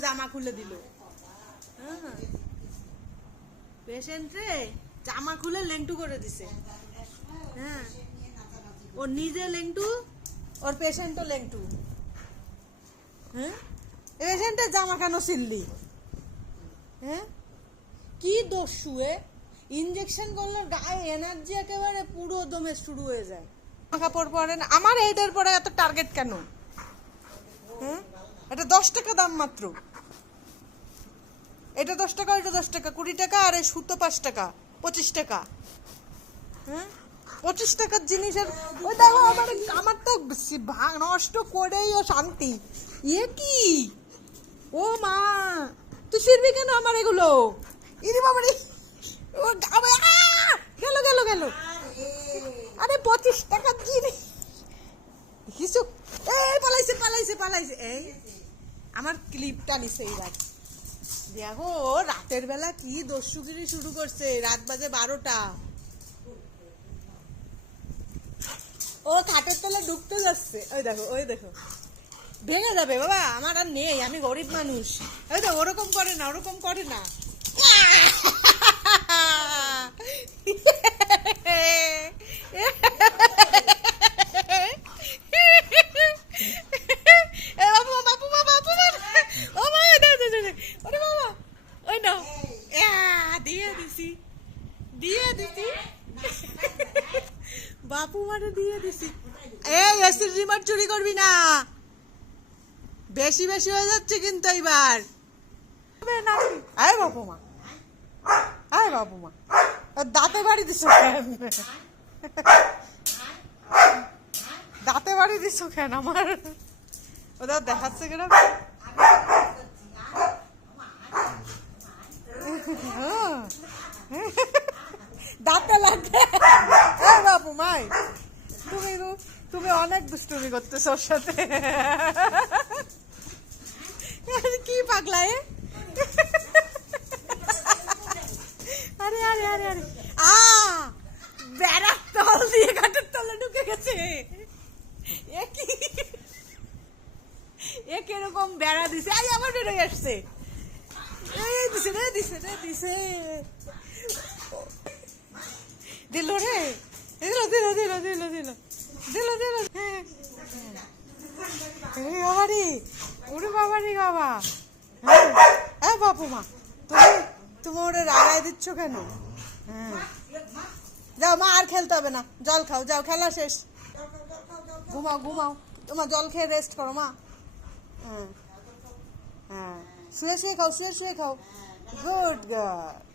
জামা হ্যাঁ। জামা হ্যাঁ। ওর পেশেন্টও লেংটু। হ্যাঁ। পেশেন্টের জামা কেন ছিললি হ্যাঁ। কি দোষ শুয়ে ইঞ্জেকশন করলে গায়ে এনার্জি একেবারে পুরো দমে শুরু হয়ে যায়। জামা কাপড় পরে না আমার এইটার পরে এত টার্গেট কেন? হ্যাঁ এটা দশ টাকা দাম মাত্র। এটা দশ টাকা এটা দশ টাকা, কুড়ি টাকা আর এই সুতো পাঁচ টাকা, পঁচিশ টাকা। হ্যাঁ পঁচিশ টাকার জিনিসের ওই দেখো, আমার আমার তো নষ্ট করেই ও শান্তি। ইয়ে কি? ও মা, তুই ফিরবি কেন আমার এগুলো? ইরে বাবারে ও গাবে গেল গেল গেল আরে পঁচিশ টাকার জিনিস কিছু এই পালাইছে এই, আমার ক্লিপটা নিছে এই রাত। দেখো, রাতের বেলা কি দস্যুগিরি শুরু করছে। রাত বাজে বারোটা। ও খাটের তলে ঢুকতে যাচ্ছে। ওই দেখো ওই দেখো। ভেঙে যাবে বাবা, আমার আর নেই, আমি গরিব মানুষ। ওই তো ওরকম করে না, ওরকম করে না এ বাবু বাবু মা বাবু মা ও মা দে দে দে দে। ওরে বাবা ওই নাও এ দিয়ে দিছি দিয়ে দিছি বাপু মারে দিয়ে দিছি। এই এসির রিমোট চুরি করবি না। বেশি বেশি হয়ে যাচ্ছে কিন্তু এইবার? আয় বাপু মা। আয় বাপু মা। দাঁতে বাড়ি দিছ কেন? দাঁতে বাড়ি দিছ কেন আমার? ওদের দেখাচ্ছে কেন দাঁতে লাগে এই বাপু মাই তুমি তুমি অনেক দুষ্টুমি করতেছ ওর সাথে। কি পাগলা এ? আরে আরে আরে আরে। আ বেড়ার তল দিয়ে কাঠের তলে ঢুকে গেছে। এ কি? এ কীরকম বেড়া দিছে? আই আবার বেরোয় আসছে। এই দিছে রে দিছে রে দিছে দিল রে দিল দিল দিল। দিল দিল হ্যাঁ। বাবারি ওরে বাবারি বাবা। হ্যাঁ। বাপু মা, তুমি তুমি ওরে রাগাই দিচ্ছ কেন? হ্যাঁ। যাও, মা, আর খেলতে হবে না। জল খাও, যাও, খেলা শেষ। ঘুমাও ঘুমাও। তোমার জল খেয়ে রেস্ট করো, মা। হ্যাঁ। হ্যাঁ। শুয়ে শুয়ে খাও, শুয়ে শুয়ে খাও। Good girl